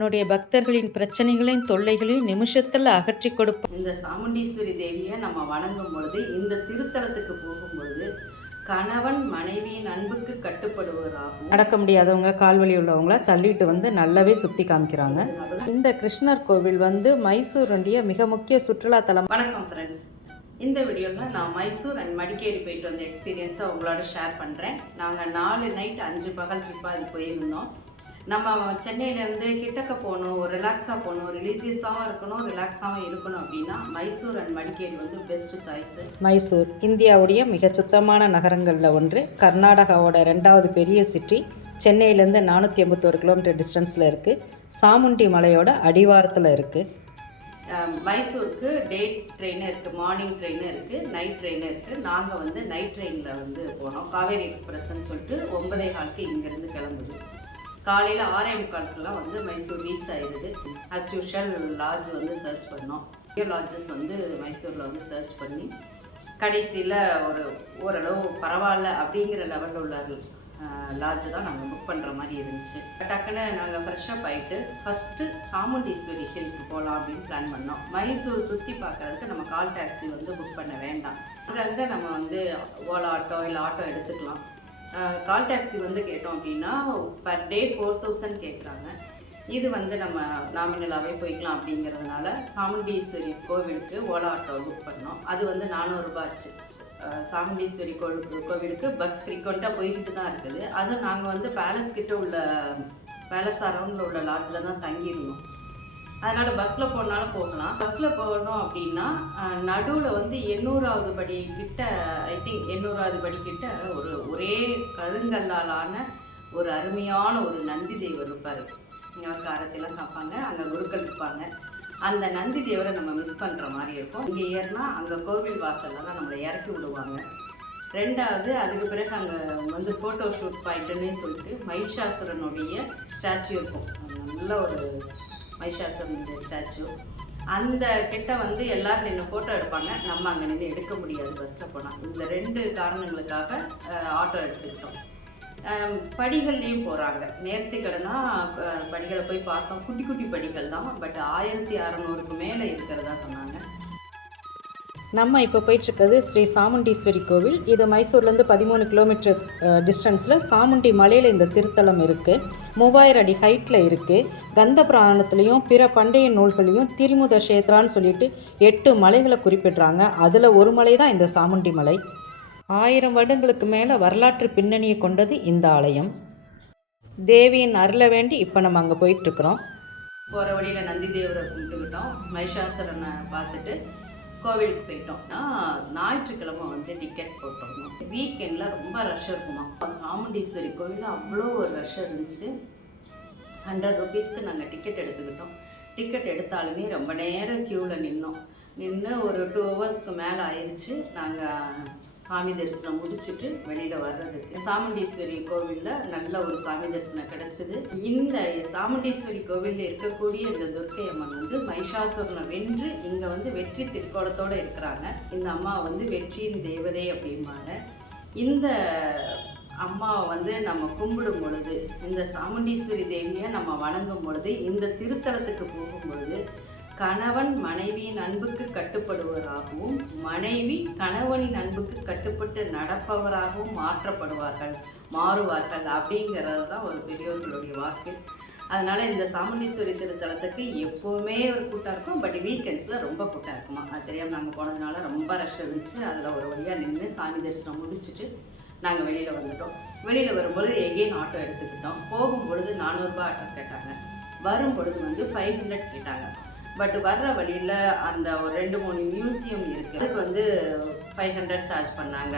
என்னுடைய பக்தர்களின் பிரச்சனைகளையும் தொல்லைகளையும் நிமிஷத்தில் அகற்றி கொடுப்போம். இந்த சாமுண்டீஸ்வரி தேவியை நம்ம வணங்கும் பொழுது, இந்த திருத்தலத்துக்கு போகும்பொழுது கணவன் மனைவியின் அன்புக்கு கட்டுப்படுவதாகவும், நடக்க முடியாதவங்க கால்வலி உள்ளவங்கள தள்ளிட்டு வந்து நல்லாவே சுற்றி காமிக்கிறாங்க. இந்த கிருஷ்ணர் கோவில் வந்து மைசூருடைய மிக முக்கிய சுற்றுலாத்தலம். வணக்கம் ஃப்ரெண்ட்ஸ், இந்த வீடியோவில் நான் மைசூர் அண்ட் மடிக்கேரி போயிட்டு வந்த எக்ஸ்பீரியன்ஸை உங்களோட ஷேர் பண்ணுறேன். நாங்கள் 4 நைட் 5 பகல் ட்ரிப்பாக அது போயிருந்தோம். நம்ம சென்னையிலேருந்து கிட்டக்க போகணும், ஒரு ரிலாக்ஸாக போகணும், ரிலீஜியஸாகவும் இருக்கணும், ரிலாக்ஸாகவும் இருக்கணும் அப்படின்னா மைசூர் அண்ட் மடிக்கேரி வந்து பெஸ்ட்டு சாய்ஸு. மைசூர் இந்தியாவுடைய மிக சுத்தமான நகரங்களில் ஒன்று. கர்நாடகாவோட 2வது பெரிய சிட்டி. சென்னையிலேருந்து 481 கிலோமீட்டர் டிஸ்டன்ஸில் இருக்குது. சாமுண்டி மலையோட அடிவாரத்தில் இருக்குது. மைசூருக்கு டே ட்ரெயின் இருக்குது, மார்னிங் ட்ரெயின் இருக்குது, நைட் ட்ரெயின் இருக்குது. நாங்கள் வந்து நைட் ட்ரெயினில் வந்து போனோம். காவேரி எக்ஸ்பிரஸ்ன்னு சொல்லிட்டு 9:15 இங்கேருந்து கிளம்புது. காலையில் 6:45 வந்து மைசூர் ரீச் ஆயிடுது. அஸ் யூஷுவல் லாட்ஜ் வந்து சர்ச் பண்ணோம். லாட்ஜஸ் வந்து மைசூரில் வந்து சர்ச் பண்ணி கடைசியில் ஓரளவு பரவாயில்ல அப்படிங்கிற லெவலில் உள்ள லாட்ஜ் தான் நாங்கள் புக் பண்ணுற மாதிரி இருந்துச்சு. டக்குன்னு நாங்கள் ஃப்ரெஷ்ஷப் ஆகிட்டு ஃபஸ்ட்டு சாமுண்டீஸ்வரி ஹில்க்கு போகலாம் அப்படின்னு பிளான் பண்ணோம். மைசூர் சுற்றி பார்க்குறதுக்கு நம்ம கால் டாக்ஸி வந்து புக் பண்ண வேண்டாம். அங்கங்கே நம்ம வந்து ஓலா ஆட்டோ இல்லை ஆட்டோ எடுத்துக்கலாம். கால் டாக்ஸி வந்து கேட்டோம் அப்படின்னா பர் டே 4000 கேட்குறாங்க. இது வந்து நம்ம நாமினலாகவே போய்க்கலாம் அப்படிங்கிறதுனால சாமுண்டீஸ்வரி கோவிலுக்கு ஓலா ஆட்டோ புக் பண்ணோம். அது வந்து 400 ரூபாய் ஆச்சு. சாமுண்டீஸ்வரி கோவிலுக்கு பஸ் ஃப்ரீக்வெண்ட்டாக போய்கிட்டு தான் இருக்குது. அதுவும் நாங்கள் வந்து பேலஸ் கிட்ட உள்ள பேலஸ் அரௌண்டில் உள்ள லாட்ஜில் தான் தங்கியிருந்தோம். அதனால் பஸ்ஸில் போனாலும் போகலாம். பஸ்ஸில் போனோம் அப்படின்னா நடுவில் வந்து 800வது படி கிட்ட, ஐ திங்க் 800வது படி கிட்ட ஒரே கருங்கல்லாலான ஒரு அருமையான ஒரு நந்தி தேவர் இருப்பார். இங்கே காரத்தையெல்லாம் காப்பாங்க, அங்கே குருக்கள் இருப்பாங்க. அந்த நந்தி தேவரை நம்ம மிஸ் பண்ணுற மாதிரி இருக்கும். இங்கே ஏறினா அங்கே கோவில் வாசலில் தான் நம்மளை இறக்கி விடுவாங்க. 2வது அதுக்கு பிறகு அங்கே வந்து ஃபோட்டோ ஷூட் பாயிண்ட்டுன்னே சொல்லிட்டு மகிஷாசுரனுடைய ஸ்டாச்சு இருக்கும். நல்ல ஒரு மகிஷாசுரனுடைய ஸ்டாச்சு. அந்த கிட்ட வந்து எல்லோரும் நின்று ஃபோட்டோ எடுப்பாங்க. நம்ம அங்கே நின்று எடுக்க முடியாது பஸ்ஸில் போனால். இந்த 2 காரணங்களுக்காக ஆட்டோ எடுத்துக்கிட்டோம். படிகள்லேயும் போகிறாங்க. நேர்த்திக்கடனா படிகளை போய் பார்த்தோம். குட்டி குட்டி படிகள் தான், பட் 1600க்கு மேலே இருக்கிறதா சொன்னாங்க. நம்ம இப்போ போயிட்டுருக்கிறது ஸ்ரீ சாமுண்டீஸ்வரி கோவில். இது மைசூர்லேருந்து 13 கிலோமீட்டர் டிஸ்டன்ஸில் சாமுண்டி மலையில் இந்த திருத்தலம் இருக்குது. 3000 அடி ஹைட்டில் இருக்குது. கந்த புராணத்துலேயும் பிற பண்டைய நூல்களையும் திரிமுத க்ஷேத்ரான்னு சொல்லிட்டு 8 மலைகளை குறிப்பிட்றாங்க. அதில் ஒரு மலை தான் இந்த சாமுண்டி மலை. 1000 வருடங்களுக்கு மேலே வரலாற்று பின்னணியை கொண்டது இந்த ஆலயம். தேவியின் அருளை வேண்டி இப்போ நம்ம அங்கே போயிட்டுருக்குறோம். போகிற வழியில் நந்தி தேவரை கும்பிட்டுக்கிட்டோம். மகிஷாசுரனை பார்த்துட்டு கோவிலுக்கு போயிட்டோம்னா ஞாயிற்றுக்கிழமை வந்து டிக்கெட் போட்டோம். வீக்கெண்டில் ரொம்ப ரஷ் இருக்குமா. சாமுண்டீஸ்வரி கோவில் அவ்வளோ ஒரு ரஷ் இருந்துச்சு. 100 ரூபீஸ்க்கு நாங்கள் டிக்கெட் எடுத்துக்கிட்டோம். டிக்கெட் எடுத்தாலுமே ரொம்ப நேரம் க்யூவில் நின்று ஒரு 2 ஹவர்ஸ்க்கு மேலே ஆயிடுச்சு. நாங்கள் சாமி தரிசனம் முடிச்சுட்டு வெளியில் வர்றதுக்கு. சாமுண்டீஸ்வரி கோவிலில் நல்ல ஒரு சாமி தரிசனம் கிடச்சிது. இந்த சாமுண்டீஸ்வரி கோவிலில் இருக்கக்கூடிய இந்த துர்க்கை அம்மன் வந்து மகிஷாசுரனை வென்று இங்கே வந்து வெற்றி திருக்கோலத்தோடு இருக்கிறாங்க. இந்த அம்மா வந்து வெற்றியின் தேவதை அப்படிம்பாங்க. இந்த அம்மாவை வந்து நம்ம கும்பிடும் பொழுது, இந்த சாமுண்டீஸ்வரி தேவியை நம்ம வணங்கும் பொழுது, இந்த திருத்தலத்துக்கு போகும் பொழுது கணவன் மனைவியின் அன்புக்கு கட்டுப்படுவராகவும், மனைவி கணவனின் அன்புக்கு கட்டுப்பட்டு நடப்பவராகவும் மாறுவார்கள் அப்படிங்கிறது தான் ஒரு பெரியோர்களுடைய வாக்கு. அதனால் இந்த சாமுண்டீஸ்வரி திருத்தலத்துக்கு எப்போவுமே ஒரு கூட்டம் இருக்கும். பட் வீக்கெண்ட்ஸில் ரொம்ப கூட்டம் இருக்குமா. அது தெரியாமல் நாங்கள் போனதுனால ரொம்ப ரஷ் இருந்துச்சு. அதில் ஒரு வழியாக நின்று சாமி தரிசனம் முடிச்சுட்டு நாங்கள் வெளியில் வந்துட்டோம். வெளியில் வரும்பொழுது எகெயின் ஆட்டோ எடுத்துக்கிட்டோம். போகும்பொழுது 400 ரூபாய் ஆட்டோ கேட்டாங்க. வரும்பொழுது வந்து 500 கேட்டாங்க. பட் வர்ற வழியில் அந்த ஒரு 2-3 மியூசியம் இருக்குது. அதுக்கு வந்து 500 சார்ஜ் பண்ணாங்க.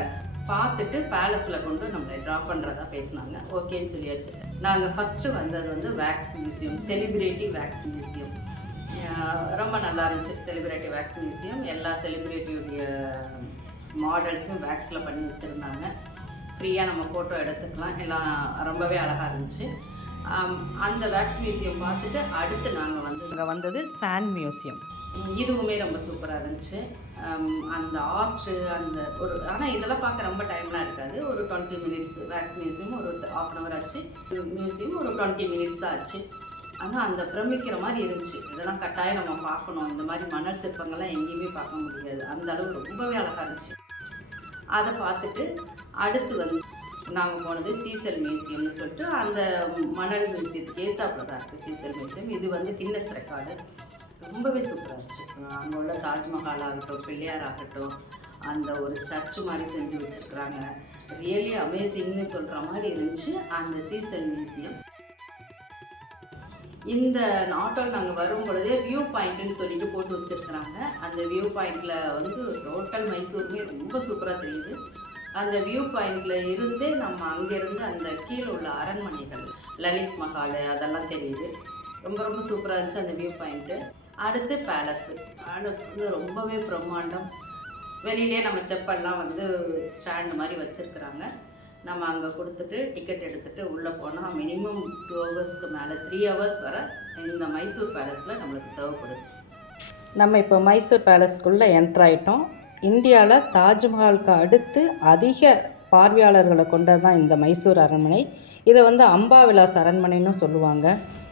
பார்த்துட்டு பேலஸில் கொண்டு நம்மளை ட்ராப் பண்ணுறதா பேசினாங்க. ஓகேன்னு சொல்லியாச்சு. நாங்கள் ஃபஸ்ட்டு வந்தது வந்து wax museum, celebrity wax museum. ரொம்ப நல்லா இருந்துச்சு. செலிப்ரிட்டி வேக்ஸ் மியூசியம் எல்லா செலிப்ரிட்டியுடைய மாடல்ஸும் வேக்ஸில் பண்ணி வச்சுருந்தாங்க. ஃப்ரீயாக நம்ம ஃபோட்டோ எடுத்துக்கலாம். எல்லாம் ரொம்பவே அழகாக இருந்துச்சு. அந்த வேக்ஸ் மியூசியம் பார்த்துட்டு அடுத்து நாங்கள் வந்தது சாண்ட் மியூசியம். இதுவுமே ரொம்ப சூப்பராக இருந்துச்சு. அந்த ஆர்ச்சு அந்த ஆனால் இதெல்லாம் பார்க்க ரொம்ப டைம்லாம் இருக்காது. ஒரு 20 மினிட்ஸ். வேக்ஸ் மியூசியம் ஒரு 1/2 hour ஆச்சு. மியூசியம் ஒரு 20 மினிட்ஸ் தான் ஆச்சு. ஆனால் அந்த பிரமிக்கிற மாதிரி இருந்துச்சு. இதெல்லாம் கட்டாயம் நம்ம பார்க்கணும். இந்த மாதிரி மணல் சிற்பங்கள்லாம் எங்கேயுமே பார்க்க முடியாது. அந்த அளவு ரொம்பவே அழகாக இருந்துச்சு. அதை பார்த்துட்டு அடுத்து வந்து நாங்கள் போனது சீசல் மியூசியம்னு சொல்லிட்டு, அந்த மணல் மியூசியத்துக்கு ஏற்றாப்புல தான் இருக்குது சீசல் மியூசியம். இது வந்து கின்னஸ் ரெக்கார்டு. ரொம்பவே சூப்பராக இருந்துச்சு. அங்கே உள்ள தாஜ்மஹால் ஆகட்டும், பிள்ளையார் ஆகட்டும், அந்த ஒரு சர்ச்சு மாதிரி செஞ்சு வச்சுருக்குறாங்க. ரியலி அமேசிங்னு சொல்கிற மாதிரி இருந்துச்சு அந்த சீசல் மியூசியம். இந்த நாட்டோல் நாங்கள் வரும் பொழுதே வியூ பாயிண்ட்டுன்னு சொல்லிட்டு போட்டு வச்சுருக்குறாங்க. அந்த வியூ பாயிண்டில் வந்து டோட்டல் மைசூருமே ரொம்ப சூப்பராக தெரியுது. அந்த வியூ பாயிண்டில் இருந்தே நம்ம அங்கேருந்து அந்த கீழே உள்ள அரண்மனைகள், லலித் மஹால் அதெல்லாம் தெரியுது. ரொம்ப ரொம்ப சூப்பராக இருந்துச்சு அந்த வியூ பாயிண்ட்டு. அடுத்து பேலஸ் வந்து ரொம்பவே பிரம்மாண்டம். வெளியிலே நம்ம செப்பல்லாம் வந்து ஸ்டாண்டு மாதிரி வச்சுருக்குறாங்க. நம்ம அங்கே கொடுத்துட்டு டிக்கெட் எடுத்துகிட்டு உள்ளே போனால் மினிமம் 2 ஹவர்ஸ்க்கு மேலே 3 ஹவர்ஸ் வரை இந்த மைசூர் பேலஸில் நம்மளுக்கு தேவைப்படுது. நம்ம இப்போ மைசூர் பேலஸ்க்குள்ளே என்ட்ராயிட்டோம். இந்தியாவில் தாஜ்மஹாலுக்கு அடுத்து அதிக பார்வையாளர்களை கொண்டது தான் இந்த மைசூர் அரண்மனை. இதை வந்து அம்பாவிலாஸ் அரண்மனைன்னு சொல்லுவாங்க.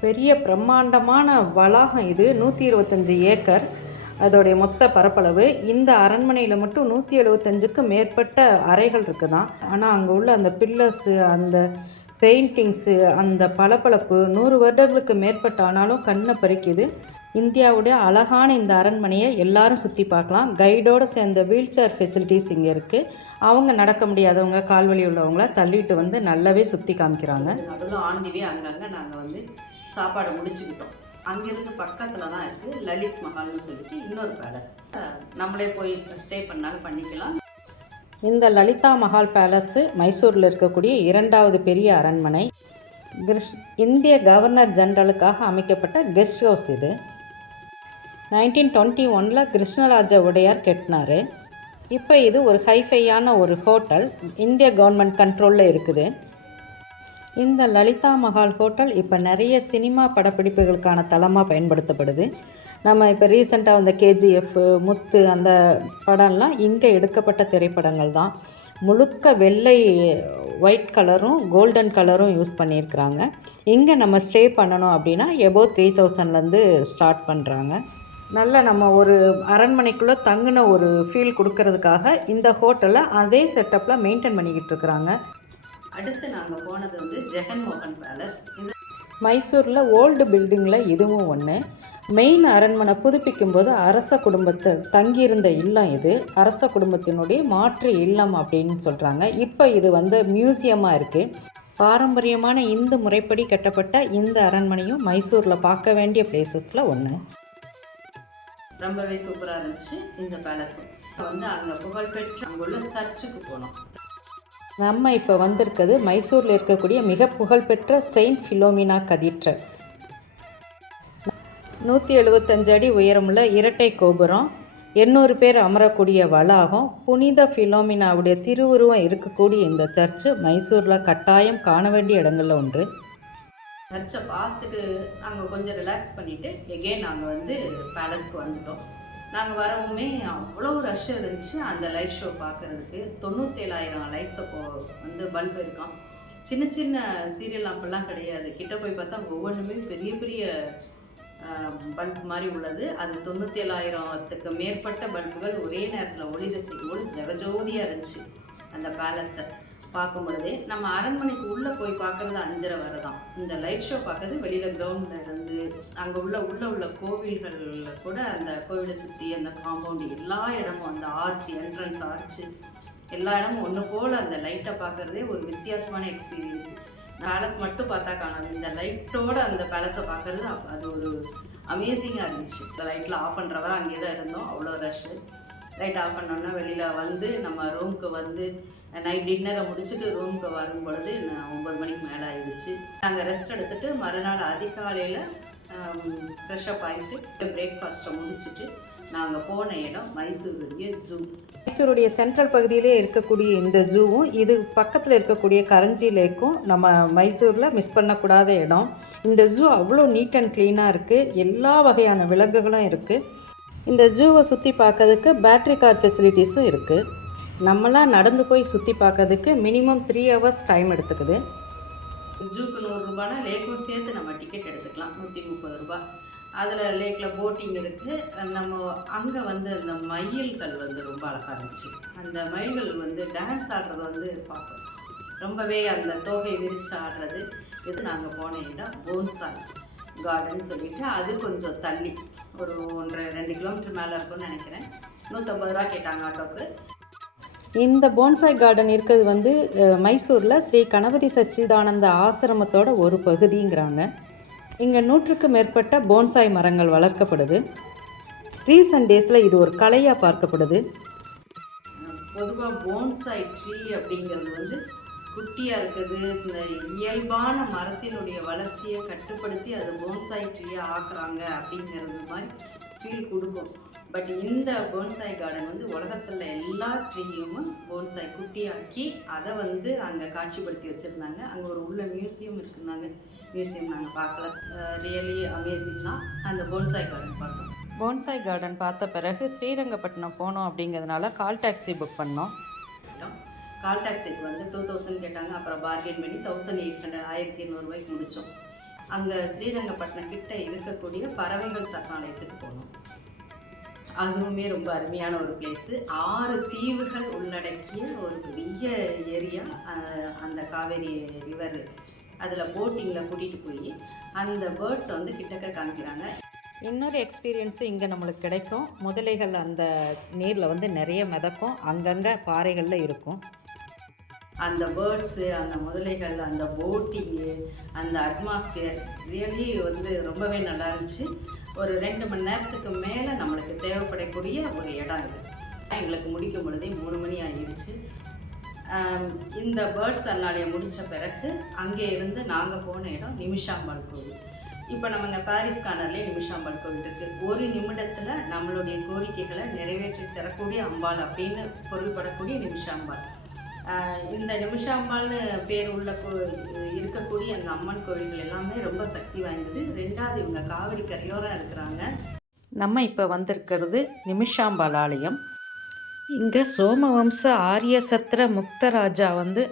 பெரிய பிரம்மாண்டமான வளாகம் இது. 125 ஏக்கர் அதோடைய மொத்த பரப்பளவு. இந்த அரண்மனையில் மட்டும் 175க்கும் மேற்பட்ட அறைகள் இருக்குதான். ஆனால் அங்கே உள்ள அந்த பில்லர்ஸு, அந்த பெயிண்டிங்ஸு, அந்த பளபளப்பு 100 வருடங்களுக்கு மேற்பட்ட ஆனாலும் கண்ணை பறிக்குது. இந்தியாவுடைய அழகான இந்த அரண்மனையை எல்லாரும் சுற்றி பார்க்கலாம். கைடோடு சேர்ந்த வீல் சேர் ஃபெசிலிட்டிஸ் இங்கே இருக்குது. அவங்க நடக்க முடியாதவங்க, கால்வலி உள்ளவங்கள தள்ளிட்டு வந்து நல்லாவே சுற்றி காமிக்கிறாங்க. நடுவில் ஆண்டிவே அங்கங்கே நாங்கள் வந்து சாப்பாடை முடிச்சுக்கிட்டோம். அங்கேருந்து பக்கத்தில் தான் இருக்குது லலித் மஹால்னு சொல்லிட்டு இன்னொரு பேலஸ். நம்மளே போய் ஸ்டே பண்ணாலும் பண்ணிக்கலாம். இந்த லலிதா மஹால் பேலஸு மைசூரில் இருக்கக்கூடிய 2வது பெரிய அரண்மனை. இந்திய கவர்னர் ஜெனரலுக்காக அமைக்கப்பட்ட கெஸ்ட் ஹவுஸ் இது. 1921 கிருஷ்ணராஜ உடையார் கட்டினார். இப்போ இது ஒரு ஹைஃபையான ஒரு ஹோட்டல், இந்திய கவர்மெண்ட் கண்ட்ரோலில் இருக்குது. இந்த லலிதா மஹால் ஹோட்டல் இப்போ நிறைய சினிமா படப்பிடிப்புகளுக்கான தளமாக பயன்படுத்தப்படுது. நம்ம இப்போ ரீசெண்டாக வந்த KGF, முத்து அந்த படம்லாம் இங்கே எடுக்கப்பட்ட திரைப்படங்கள் தான். முழுக்க வெள்ளை, ஒயிட் கலரும் கோல்டன் கலரும் யூஸ் பண்ணியிருக்கிறாங்க. இங்கே நம்ம ஸ்டே பண்ணணும் அப்படின்னா எபோவ் 3000லேருந்து ஸ்டார்ட் பண்ணுறாங்க. நல்ல நம்ம ஒரு அரண்மனைக்குள்ளே தங்கின ஒரு ஃபீல் கொடுக்கறதுக்காக இந்த ஹோட்டலை அதே செட்டப்பில் மெயின்டைன் பண்ணிக்கிட்டு இருக்கிறாங்க. அடுத்து நாங்கள் போனது வந்து ஜெகன்மோகன் பேலஸ். இது மைசூரில் ஓல்டு பில்டிங்கில் இதுவும் ஒன்று. மெயின் அரண்மனை புதுப்பிக்கும் போது அரச குடும்பத்தில் தங்கியிருந்த இல்லம் இது. அரச குடும்பத்தினுடைய மாற்று இல்லம் அப்படின்னு சொல்கிறாங்க. இப்போ இது வந்து மியூசியமாக இருக்குது. பாரம்பரியமான இந்து முறைப்படி கட்டப்பட்ட இந்த அரண்மனையும் மைசூரில் பார்க்க வேண்டிய பிளேசஸில் ஒன்று. ரொம்பவே சூப்பராக இருந்துச்சு இந்த பேலஸும். வந்து அங்கே புகழ்பெற்ற அங்குள்ள சர்ச்சுக்கு போனோம். நம்ம இப்போ வந்திருக்கிறது மைசூரில் இருக்கக்கூடிய மிக புகழ்பெற்ற செயின்ட் ஃபிலோமினா கதீட்ரல். 175 அடி உயரமுள்ள இரட்டை கோபுரம், 800 பேர் அமரக்கூடிய வளாகம், புனித ஃபிலோமினாவுடைய திருவுருவம் இருக்கக்கூடிய இந்த சர்ச்சு மைசூரில் கட்டாயம் காண வேண்டிய இடங்களில் ஒன்று. சர்ச்சை பார்த்துட்டு அங்கே கொஞ்சம் ரிலாக்ஸ் பண்ணிவிட்டு எகெயின் நாங்கள் வந்து பேலஸ்க்கு வந்துட்டோம். நாங்கள் வரவுமே அவ்வளோ ரஷ் இருந்துச்சு அந்த லைட் ஷோ பார்க்குறதுக்கு. 97,000 லைட்ஸை வந்து பல்ப் இருக்கான். சின்ன சின்ன சீரியல் லாம்பெல்லாம் கிடையாது. கிட்ட போய் பார்த்தா ஒவ்வொன்றுமே பெரிய பெரிய பல்ப் மாதிரி உள்ளது. அது 97,000த்துக்கு மேற்பட்ட பல்புகள் ஒரே நேரத்தில் ஒளி ஜெகஜோதியாக இருந்துச்சு அந்த பேலஸை பார்க்கும் பொழுதே. நம்ம அரண்மனைக்கு உள்ளே போய் பார்க்குறது 5:30 வரை தான். இந்த லைட் ஷோ பார்க்குறது வெளியில் கிரவுண்டில் இருந்து அங்கே உள்ள கோவில்களில் கூட அந்த கோவிலை சுற்றி அந்த காம்பவுண்டு எல்லா இடமும், அந்த ஆர்ச்சு, என்ட்ரன்ஸ் ஆர்ச்சு எல்லா இடமும் ஒன்று போல் அந்த லைட்டை பார்க்குறதே ஒரு வித்தியாசமான எக்ஸ்பீரியன்ஸ். பேலஸ் மட்டும் பார்த்தா காணாது, இந்த லைட்டோடு அந்த பேலஸை பார்க்குறது அது ஒரு அமேசிங்காக இருந்துச்சு. இந்த லைட்டில் ஆஃப் பண்ணுற வரை அங்கேயே தான் இருந்தோம். அவ்வளோ ரஷ்ஷு. லைட் ஆஃப் பண்ணோன்னா வெளியில் வந்து நம்ம ரூமுக்கு வந்து நைட் டின்னரை முடிச்சுட்டு ரூமுக்கு வரும் பொழுது 9 மணிக்கு மேலே ஆயிடுச்சு. நாங்கள் ரெஸ்ட் எடுத்துகிட்டு மறுநாள் அதிகாலையில் ஃப்ரெஷ்ஷப் ஆகிட்டு பிரேக்ஃபாஸ்ட்டை முடிச்சுட்டு நாங்கள் போன இடம் மைசூருடைய ஜூ. மைசூருடைய சென்ட்ரல் பகுதியிலே இருக்கக்கூடிய இந்த ஜூவும் இது பக்கத்தில் இருக்கக்கூடிய கரஞ்சி லேக்கும் நம்ம மைசூரில் மிஸ் பண்ணக்கூடாத இடம். இந்த ஜூ அவ்வளோ நீட் அண்ட் க்ளீனாக இருக்குது. எல்லா வகையான விலங்குகளும் இருக்குது. இந்த ஜூவை சுற்றி பார்க்கறதுக்கு பேட்ரி கார் ஃபெசிலிட்டிஸும் இருக்குது. நம்மளாம் நடந்து போய் சுற்றி பார்க்கறதுக்கு மினிமம் 3 ஹவர்ஸ் டைம் எடுத்துக்குது. ஜூக்கு 100 ரூபானா லேக்கும் சேர்த்து நம்ம டிக்கெட் எடுத்துக்கலாம் 130 ரூபா. அதில் லேக்கில் போட்டிங் இருக்குது. நம்ம அங்கே வந்து அந்த மயில்கள் வந்து ரொம்ப அழகாக இருந்துச்சு. அந்த மயில்கள் வந்து டான்ஸ் ஆடுறது வந்து பார்க்கணும். ரொம்பவே அந்த தோகை விரித்து ஆடுறது. இது நாங்கள் போன இடம் போன்சாய் கார்டன் சொல்லிவிட்டு அது கொஞ்சம் தள்ளி ஒரு 1.5-2 கிலோமீட்டர் மேலே இருக்கும்னு நினைக்கிறேன். 150 ரூபா கேட்டாங்க ஆட்டோக்கு. இந்த போன்சாய் கார்டன் இருக்கிறது வந்து மைசூரில் ஸ்ரீ கணபதி சச்சிதானந்த ஆசிரமத்தோட ஒரு பகுதிங்கிறாங்க. இங்கே 100க்கு மேற்பட்ட போன்சாய் மரங்கள் வளர்க்கப்படுது. ரீசன்ட் டேஸில் இது ஒரு கலையாக பார்க்கப்படுது. பொதுவாக போன்சாய் ட்ரீ அப்படிங்கிறது வந்து குட்டியாக இருக்குது. இந்த இயல்பான மரத்தினுடைய வளர்ச்சியை கட்டுப்படுத்தி அது போன்சாய் ட்ரீயை ஆக்குறாங்க அப்படிங்கிறது மாதிரி ஃபீல் கொடுக்கும். பட் இந்த போன்சாய் கார்டன் வந்து உலகத்தில் எல்லா ட்ரீயும் போன்சாய் குட்டியாக்கி அதை வந்து அங்கே காட்சிப்படுத்தி வச்சுருந்தாங்க. அங்கே ஒரு உள்ள மியூசியம் இருக்குன்னாங்க. மியூசியம் நாங்கள் பார்க்கல. ரியலி அமேசிங் தான் அந்த போன்சாய் கார்டன் பார்த்தோம். போன்சாய் கார்டன் பார்த்த பிறகு ஸ்ரீரங்கப்பட்டினம் போனோம் அப்படிங்கிறதுனால கால் டாக்ஸி புக் பண்ணோம். கால் டாக்ஸிக்கு வந்து 2000 கேட்டாங்க. அப்புறம் பார்கெயின் பண்ணி 1800 1800 ரூபாய்க்கு முடித்தோம். அங்கே ஸ்ரீரங்கப்பட்டினம் கிட்ட இருக்கக்கூடிய பறவைகள் சரணாலயத்துக்கு போனோம். அதுவுமே ரொம்ப அருமையான ஒரு பிளேஸு. 6 தீவுகள் உள்ளடக்கிய ஒரு பெரிய ஏரியா. அந்த காவேரி ரிவர் அதில் போட்டிங்கில் கூட்டிகிட்டு போய் அந்த பேர்ட்ஸை வந்து கிட்டக்க காமிக்கிறாங்க. இன்னொரு எக்ஸ்பீரியன்ஸு இங்கே நம்மளுக்கு கிடைக்கும். முதலைகள் அந்த நீரில் வந்து நிறைய மிதக்கும். அங்கங்கே பாறைகளில் இருக்கும். அந்த பேர்ட்ஸு, அந்த முதலைகள், அந்த போட்டிங்கு, அந்த அட்மாஸ்பியர் ரியலி வந்து ரொம்பவே நல்லா இருந்துச்சு. ஒரு 2 மணி நேரத்துக்கு மேலே நம்மளுக்கு தேவைப்படக்கூடிய ஒரு இடம் இது. எங்களுக்கு முடிக்கும் பொழுதே 3 மணி ஆகிடுச்சு. இந்த பேர்ட்ஸ் சரணாலயம் முடித்த பிறகு அங்கே இருந்து நாங்கள் போன இடம் நிமிஷாம்பாள் கோவில். இப்போ நம்ம இங்கே பாரிஸ் கார்னர்லேயே நிமிஷாம்பாள் கோவில் இருக்குது. ஒரு நிமிடத்தில் நம்மளுடைய கோரிக்கைகளை நிறைவேற்றி தரக்கூடிய அம்பாள் அப்படின்னு பொருள்படக்கூடிய நிமிஷாம்பாள். இந்த நிமிஷாம்பாள்னு பேர் உள்ள இருக்கக்கூடிய அந்த அம்மன் கோவில்கள் எல்லாமே ரொம்ப சக்தி வாய்ந்தது. 2வது இவங்க காவிரி கரையோரம் இருக்கிறாங்க. நம்ம இப்போ வந்திருக்கிறது நிமிஷாம்பாள் ஆலயம். இங்கே சோமவம்ச ஆரிய சத்திர முக்தராஜா வந்து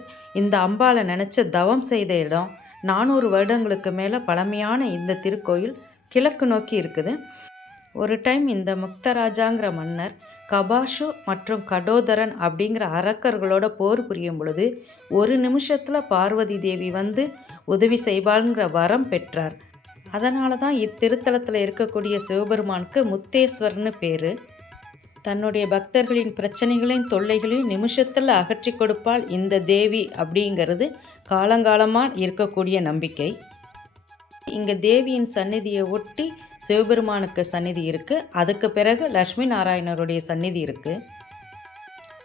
இந்த அம்பாளை நினச்சி தவம் செய்த இடம். 400 வருடங்களுக்கு மேலே பழமையான இந்த திருக்கோயில் கிழக்கு நோக்கி இருக்குது. ஒரு டைம் இந்த முக்தராஜாங்கிற மன்னர் கபாஷு மற்றும் கடோதரன் அப்படிங்கிற அரக்கர்களோட போர் புரியும் பொழுது 1 நிமிஷத்தில் பார்வதி தேவி வந்து உதவி செய்வாள்ங்கிற வரம் பெற்றார். அதனால தான் இத்திருத்தலத்தில் இருக்கக்கூடிய சிவபெருமானுக்கு முத்தேஸ்வரன்னு பேர். தன்னுடைய பக்தர்களின் பிரச்சனைகளையும் தொல்லைகளையும் நிமிஷத்தில் அகற்றி கொடுப்பாள் இந்த தேவி அப்படிங்கிறது காலங்காலமாக இருக்கக்கூடிய நம்பிக்கை. இங்கே தேவியின் சந்நிதியை ஒட்டி சிவபெருமானுக்கு சந்நிதி இருக்குது. அதுக்கு பிறகு லக்ஷ்மி நாராயணருடைய சந்நிதி இருக்குது.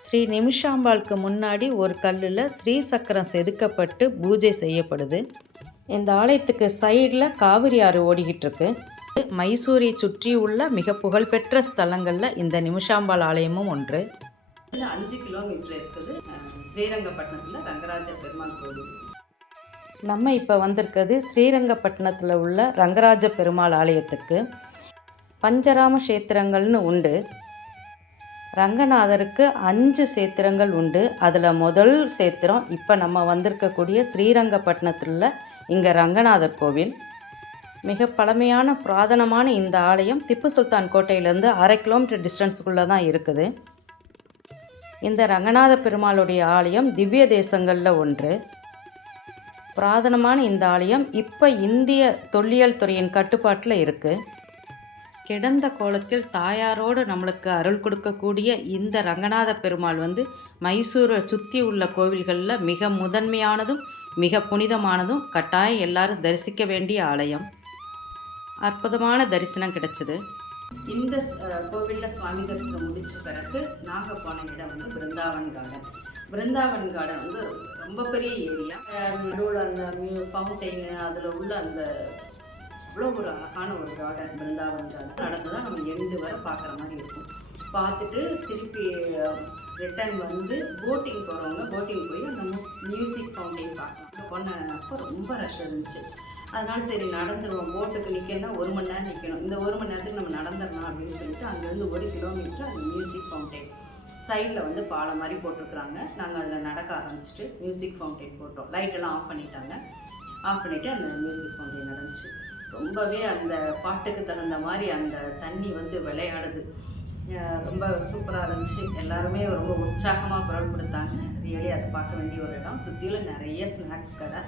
ஸ்ரீ நிமிஷாம்பாளுக்கு முன்னாடி ஒரு கல்லில் ஸ்ரீ சக்கரம் செதுக்கப்பட்டு பூஜை செய்யப்படுது. இந்த ஆலயத்துக்கு சைடில் காவிரி ஆறு ஓடிக்கிட்டு இருக்கு. மைசூரை சுற்றி உள்ள மிக புகழ்பெற்ற ஸ்தலங்களில் இந்த நிமிஷாம்பாள் ஆலயமும் ஒன்று. 5 கிலோமீட்டர் இருக்குது. ஸ்ரீரங்கப்பட்டினத்தில் ரங்கராஜ பெருமாள் கோவில். நம்ம இப்போ வந்திருக்கிறது ஸ்ரீரங்கப்பட்டினத்தில் உள்ள ரங்கராஜ பெருமாள் ஆலயத்துக்கு. பஞ்சராம கஷேத்திரங்கள்னு உண்டு. ரங்கநாதருக்கு 5 சேத்திரங்கள் உண்டு. அதில் முதல் சேத்திரம் இப்போ நம்ம வந்திருக்கக்கூடிய ஸ்ரீரங்கப்பட்டினத்தில் இங்கே ரங்கநாதர் கோவில். மிக பழமையான புராதனமான இந்த ஆலயம் திப்பு சுல்தான் கோட்டையிலேருந்து 1/2 கிலோமீட்டர் டிஸ்டன்ஸுக்குள்ளே தான் இருக்குது. இந்த ரங்கநாத பெருமாளுடைய ஆலயம் திவ்ய தேசங்களில் ஒன்று. புராதனமான இந்த ஆலயம் இப்போ இந்திய தொல்லியல் துறையின் கட்டுப்பாட்டில் இருக்குது. கிடந்த கோலத்தில் தாயாரோடு நம்மளுக்கு அருள் கொடுக்கக்கூடிய இந்த ரங்கநாத பெருமாள் வந்து மைசூரை சுற்றி உள்ள கோவில்களில் மிக முதன்மையானதும் மிக புனிதமானதும் கட்டாயம் எல்லாரும் தரிசிக்க வேண்டிய ஆலயம். அற்புதமான தரிசனம் கிடைச்சிது. இந்த கோவிலில் சுவாமி தரிசனம் முடித்த பிறகு நாங்கள் போன இடம் வந்து பிருந்தாவன் கார்டன். பிருந்தாவன் கார்டன் வந்து ரொம்ப பெரிய ஏரியா. நடுவில் அந்த ஃபவுண்டெயின் அதில் உள்ள அந்த அவ்வளோ ஒரு அழகான ஒரு கார்டன் பிருந்தாவன் கார்டன். நடந்து தான் நம்ம எண்டு வரை பார்க்குற மாதிரி இருக்கும். பார்த்துட்டு திருப்பி ரிட்டர்ன் வந்து போட்டிங் போகிறவங்க போட்டிங் போய் அந்த மியூசிக் ஃபவுண்டெயின் பார்க்கலாம். அங்கே போனப்போ ரொம்ப ரஷ் இருந்துச்சு. அதனால சரி நடந்துடுவோம், போட்டுக்கு நிற்கணும்னா 1 மணி நேரம் நிற்கணும், இந்த 1 மணி நேரத்துக்கு நம்ம நடந்துடலாம் அப்படின்னு சொல்லிட்டு அங்கேருந்து 1 கிலோமீட்டர் அந்த மியூசிக் ஃபவுண்டெயின் சைடில் வந்து பாலம் மாதிரி போட்டிருக்குறாங்க. நாங்கள் அதில் நடக்க ஆரம்பிச்சுட்டு மியூசிக் ஃபவுண்டெயின் போட்டோம். லைட்டெல்லாம் ஆஃப் பண்ணிட்டாங்க. ஆஃப் பண்ணிவிட்டு அந்த மியூசிக் ஃபவுண்டைன் நடந்துச்சு. ரொம்பவே அந்த பாட்டுக்கு தகுந்த மாதிரி அந்த தண்ணி வந்து விளையாடுது. ரொம்ப சூப்பராக இருந்துச்சு. எல்லாருமே ரொம்ப உற்சாகமாக குரல் கொடுத்தாங்க. ரியலி அதை பார்க்க வேண்டிய ஒரு இடம். சுற்றிலும் நிறைய ஸ்நாக்ஸ் கடை.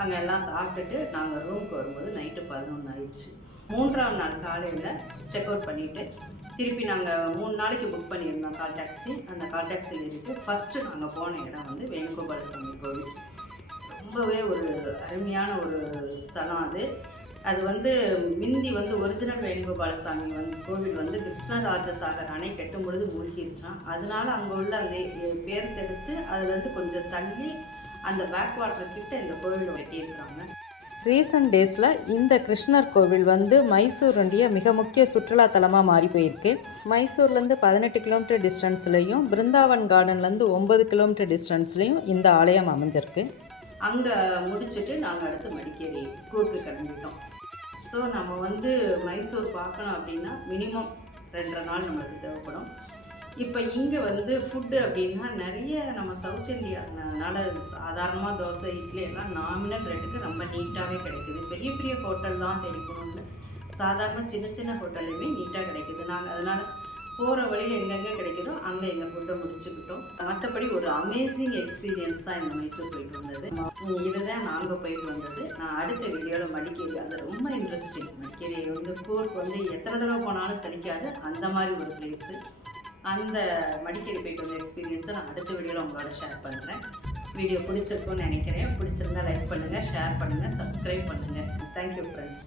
அங்கே எல்லாம் சாப்பிட்டுட்டு நாங்கள் ரூமுக்கு வரும்போது நைட்டு 11 ஆயிடுச்சு. 3ஆம் நாள் காலையில் செக் அவுட் பண்ணிவிட்டு திருப்பி நாங்கள் 3 நாளைக்கு புக் பண்ணியிருந்தோம் கால் டாக்ஸி. அந்த கால் டாக்ஸி ஏறிட்டு ஃபஸ்ட்டு நாங்கள் போன இடம் வந்து வேணுகோபாலசாமி கோவில். ரொம்பவே ஒரு அருமையான ஒரு ஸ்தலம் அது. அது வந்து மிந்தி வந்து ஒரிஜினல் வேணுகோபாலசாமி கோவில் வந்து கிருஷ்ணராஜசாகர் அணை கட்டும் பொழுது மூழ்கிருச்சான். அதனால அங்கே உள்ள அந்த பேர் தெடுத்து அதுலேருந்து கொஞ்சம் தள்ளி அந்த பேக் வாட்டர் கிட்ட இந்த கோவிலை வெட்டியிருக்கிறாங்க. ரீசன்ட் டேஸில் இந்த கிருஷ்ணர் கோவில் வந்து மைசூருடைய மிக முக்கிய சுற்றுலா தலமாக மாறி போயிருக்கு. மைசூர்லேருந்து 18 கிலோமீட்டர் டிஸ்டன்ஸ்லேயும் பிருந்தாவன் கார்டன்லேருந்து 9 கிலோமீட்டர் டிஸ்டன்ஸ்லேயும் இந்த ஆலயம் அமைஞ்சிருக்கு. அங்கே முடிச்சுட்டு நாங்கள் அடுத்து மடிக்கேரி கூர்க்கு கிளம்பிட்டோம். ஸோ நம்ம வந்து மைசூர் பார்க்கணும் அப்படின்னா மினிமம் 2.5 நாள் நம்மளுக்கு தேவைப்படும். இப்போ இங்கே வந்து ஃபுட்டு அப்படின்னா நிறைய நம்ம சவுத் இந்தியானால சாதாரணமாக தோசை இட்லி எல்லாம் நாமினல் ரேட்டுக்கு ரொம்ப நீட்டாகவே கிடைக்குது. பெரிய பெரிய ஹோட்டல் தான் தேடிக்கணும்னு சாதாரண சின்ன சின்ன ஹோட்டல்லையுமே நீட்டாக கிடைக்குது. நாங்கள் அதனால் போகிற வழியில் எங்கெங்கே கிடைக்குதோ அங்கே எங்கள் ஃபுட்டை முடிச்சுக்கிட்டோம். மற்றபடி ஒரு அமேசிங் எக்ஸ்பீரியன்ஸ் தான் இந்த மைசூர் போயிட்டு வந்தது. இதுதான் நாங்கள் போயிட்டு வந்தது. நான் அடுத்த வீடியோவில் மடிக்கேரி, அது ரொம்ப இன்ட்ரெஸ்டிங். மடிக்கேரி வந்து கூர்க்கு வந்து எத்தனை தடவை போனாலும் சலிக்காது, அந்த மாதிரி ஒரு பிளேஸு. அந்த மடிக்கேரி போயிட்டு வந்த எக்ஸ்பீரியன்ஸை நான் அடுத்த வீடியோவில் உங்களோட ஷேர் பண்ணுறேன். வீடியோ பிடிச்சிருக்குன்னு நினைக்கிறேன். பிடிச்சிருந்தா லைக் பண்ணுங்கள், ஷேர் பண்ணுங்கள், சப்ஸ்கிரைப் பண்ணுங்கள். Thank you friends.